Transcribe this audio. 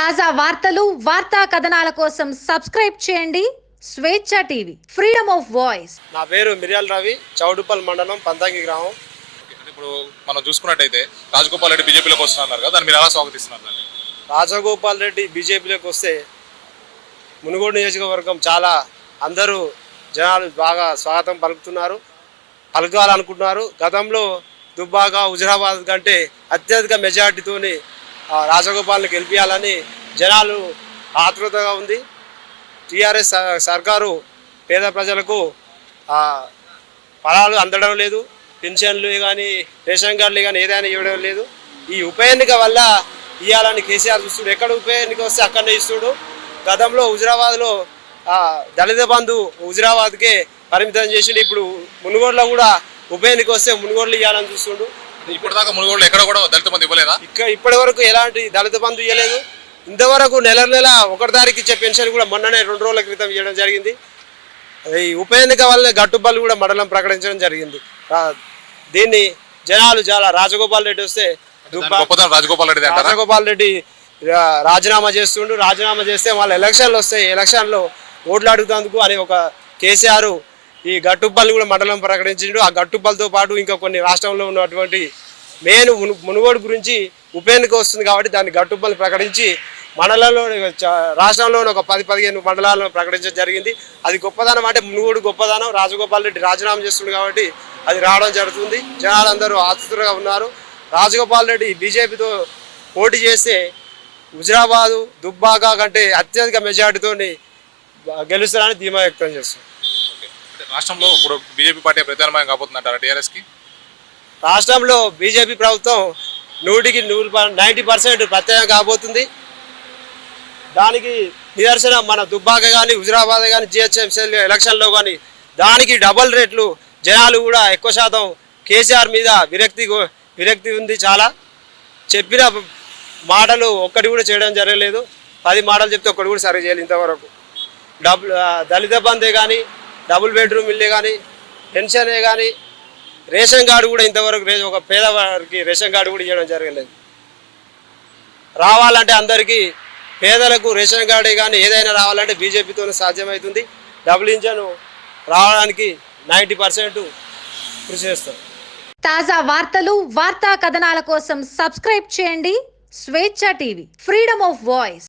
తాజా వార్తలు వార్తా కథనాల కోసం సబ్స్క్రైబ్ చేయండి స్వేచ్ఛ టీవీ ఫ్రీడమ్ ఆఫ్ వాయిస్ నా పేరు మిర్యాల రవి చౌడుపల్ మండలం పంతంగి గ్రామం. ఇప్పుడు మనం చూసుకున్నట్టయితే రాజగోపాల్ రెడ్డి బీజేపీలోకి వస్తున్నారు కదా దాన్ని మీరు ఎలా స్వాగతిస్తున్నారు? రాజగోపాల్ రెడ్డి బీజేపీలోకి వస్తే మునుగోడు నియోజకవర్గం చాలా అందరూ జనాలు బాగా స్వాగతం పలుకుతున్నారు పలకాలనుకుంటున్నారు. గతంలో దుబ్బాక హుజరాబాద్ కంటే అత్యధిక మెజార్టీతోని రాజగోపాల్ని గెలిపించాలని జనాలు ఆతృతగా ఉంది. టీఆర్ఎస్ సర్కారు పేద ప్రజలకు ఫలాలు అందడం లేదు. పెన్షన్లు కానీ రేషన్ కార్డులు కానీ ఏదైనా ఇవ్వడం లేదు. ఈ ఉప ఎన్నిక వల్ల ఇవ్వాలని కేసీఆర్ చూస్తుడు. ఎక్కడ ఉప ఎన్నిక వస్తే అక్కడనే ఇస్తుడు. గతంలో హుజరాబాద్లో దళిత బంధు హుజరాబాద్కే పరిమితం చేసిండు. ఇప్పుడు మునుగోడులో కూడా ఉప ఎన్నిక వస్తే మునుగోడులు ఇవ్వాలని చూస్తుండు. ఇప్పటిదాకా మునుగోడులో ఎక్కడ కూడా దళిత మంది ఇవ్వలేదా? ఇక ఇప్పటి వరకు ఎలాంటి దళిత బంధు ఇవ్వలేదు ఇంతవరకు నెల నెల ఒకటి తారీఖు ఇచ్చే పెన్షన్ కూడా మొన్ననే రెండు రోజుల క్రితం ఇవ్వడం జరిగింది. ఈ ఉప ఎన్నిక వల్ల గట్టుబల్లి కూడా మండలం ప్రకటించడం జరిగింది. దీన్ని జనాలు చాలా రాజగోపాల్ రెడ్డి వస్తే రాజగోపాల్ రెడ్డి రాజగోపాల్ రెడ్డి రాజీనామా చేస్తుండు. రాజీనామా చేస్తే వాళ్ళ ఎలక్షన్లు వస్తాయి ఎలక్షన్లో ఓట్లు అడుగుతందుకు అని ఒక కేసీఆర్ ఈ గట్టుప్పల్ని కూడా మండలం ప్రకటించిండు. ఆ గట్టుప్పలతో పాటు ఇంకా కొన్ని రాష్ట్రంలో ఉన్నటువంటి మెయిన్ మును మునుగోడు గురించి ఉప వస్తుంది కాబట్టి దాన్ని గట్టుప్పల్ని ప్రకటించి మండలంలో రాష్ట్రంలో రాష్ట్రంలోని ఒక పది పదిహేను మండలాలను ప్రకటించడం జరిగింది. అది గొప్పదనం అంటే మునుగోడు గొప్పదనం. రాజగోపాల్ రెడ్డి రాజీనామా చేస్తుంది కాబట్టి అది రావడం జరుగుతుంది. జనాలందరూ ఆతృతగా ఉన్నారు. రాజగోపాల్ రెడ్డి బీజేపీతో పోటీ చేస్తే హుజరాబాదు దుబ్బాక కంటే అత్యధిక మెజార్టీతో గెలుస్తారని ధీమా వ్యక్తం చేస్తుంది. రాష్ట్రంలో ఇప్పుడు బీజేపీ పార్టీ ప్రత్యామ్నాయం కాబోతుందంటారా టీఆర్ఎస్కి రాష్ట్రంలో బీజేపీ ప్రభుత్వం నూటికి నూరు నైంటీ పర్సెంట్ ప్రత్యయం కాబోతుంది. దానికి నిదర్శనం మన దుబ్బాక కానీ హుజరాబాద్ కానీ జిహెచ్ఎంసీ ఎలక్షన్లో కానీ దానికి డబల్ రేట్లు జనాలు కూడా ఎక్కువ శాతం కేసీఆర్ మీద విరక్తి విరక్తి ఉంది చాలా. చెప్పిన మాటలు ఒక్కటి కూడా చేయడం జరగలేదు. పది మాటలు చెప్తే ఒక్కటి కూడా సరి చేయాలి ఇంతవరకు. డబ్బు దళిత బందే కానీ డబుల్ బెడ్రూమ్ ఇల్లే కానీ పెన్షనే కానీ రేషన్ కార్డు కూడా ఇంతవరకు ఒక పేదవారికి రేషన్ కార్డు కూడా ఇవ్వడం జరగలేదు. రావాలంటే అందరికీ పేదలకు రేషన్ కార్డే కానీ ఏదైనా రావాలంటే బీజేపీతోనే సాధ్యమవుతుంది డబుల్ ఇంజన్ రావడానికి నైంటీ పర్సెంట్ కృషి చేస్తాం. తాజా వార్తలు వార్తా కథనాల కోసం సబ్స్క్రైబ్ చేయండి. స్వేచ్ఛ టీవీ ఫ్రీడమ్ ఆఫ్ వాయిస్.